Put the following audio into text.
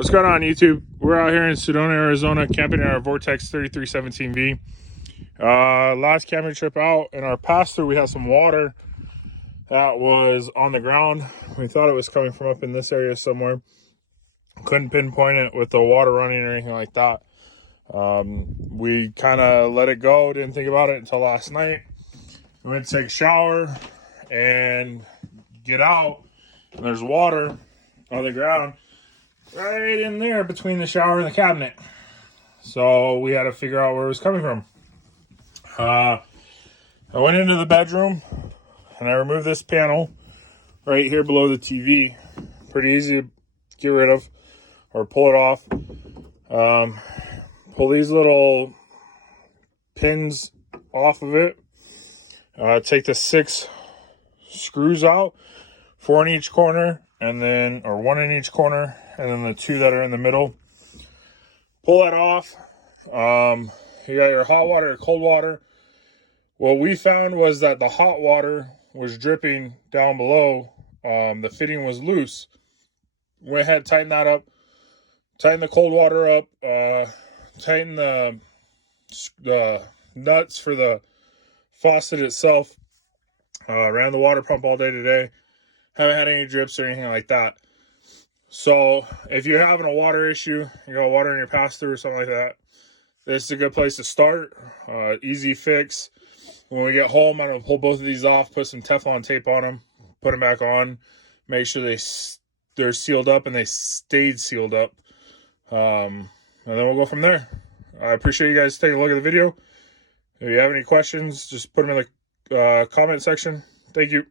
What's going on, YouTube? We're out here in Sedona, Arizona, camping in our Vortex 3317V. Last camping trip out, in our pass-through, we had some water that was on the ground. We thought it was coming from up in this area somewhere. Couldn't pinpoint it with the water running or anything like that. We kind of let it go, didn't think about it until last night. We went to take a shower and get out, and there's water on the ground right in there between the shower and the cabinet. So we had to figure out where it was coming from. I went into the bedroom and I removed this panel right here below the TV. Pretty easy to get rid of or pull it off. Pull these little pins off of it. Take the 6 screws out, 4 in each corner, and then, or 1 in each corner, and then the 2 that are in the middle. Pull that off. You got your hot water or cold water. What we found was that the hot water was dripping down below. The fitting was loose. Went ahead, tighten that up. Tighten the cold water up. Tighten the nuts for the faucet itself. Ran the water pump all day today. Haven't had any drips or anything like that. So if you're having a water issue, you got water in your pass-through or something like that, this is a good place to start. Easy fix. When we get home, I'm going to pull both of these off, put some Teflon tape on them, put them back on, make sure they're sealed up and they stayed sealed up. And then we'll go from there. I appreciate you guys taking a look at the video. If you have any questions, just put them in the comment section. Thank you.